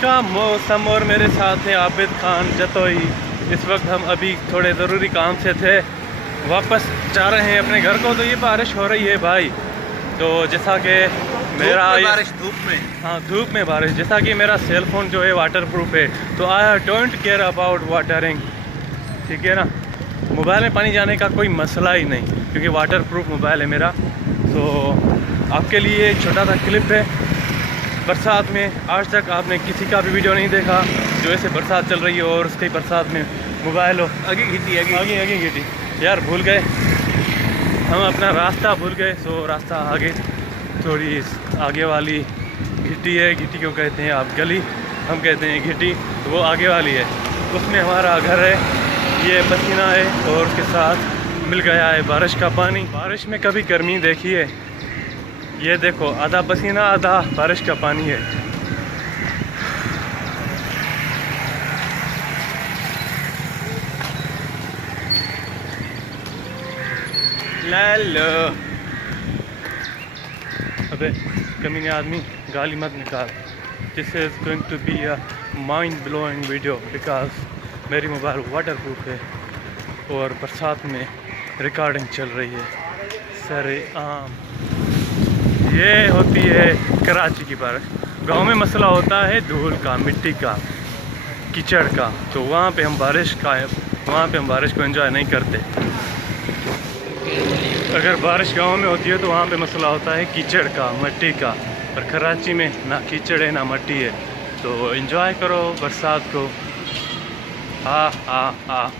का मौसम और मेरे साथ है आबिद खान जतोई। इस वक्त हम अभी थोड़े ज़रूरी काम से थे, वापस जा रहे हैं अपने घर को। तो ये बारिश हो रही है भाई, तो जैसा कि मेरा बारिश धूप में, हाँ धूप में बारिश, जैसा कि मेरा सेल फोन जो है वाटर प्रूफ है, तो I don't care about watering, ठीक है ना। मोबाइल में पानी जाने का कोई मसला ही नहीं, क्योंकि वाटर प्रूफ मोबाइल है मेरा। तो आपके लिए छोटा सा क्लिप है। बरसात में आज तक आपने किसी का भी वीडियो नहीं देखा जो ऐसे बरसात चल रही है और उसके बरसात में मोबाइल हो आगे घिटी यार, भूल गए हम अपना रास्ता भूल गए। सो रास्ता आगे थोड़ी आगे वाली घिटी है, घिटी क्यों कहते हैं आप, गली हम कहते हैं घिटी, तो वो आगे वाली है, उसमें हमारा घर है। ये पसीना है और उसके साथ मिल गया है बारिश का पानी। बारिश में कभी गर्मी देखी है? ये देखो, आधा पसीना आधा बारिश का पानी है। लालो अबे कमीने आदमी, गाली मत निकाल। This is going to be a mind blowing video because मेरी मोबाइल वाटर प्रूफ है और बरसात में रिकॉर्डिंग चल रही है सरेआम। ये होती है कराची की बारिश। गांव में मसला होता है धूल का, मिट्टी का, कीचड़ का, तो वहाँ पे हम बारिश को एंजॉय नहीं करते। अगर बारिश गांव में होती है तो वहाँ पे मसला होता है कीचड़ का, मिट्टी का, और कराची में ना कीचड़ है ना मिट्टी है। तो एंजॉय करो बरसात को। हाँ हाँ हाँ।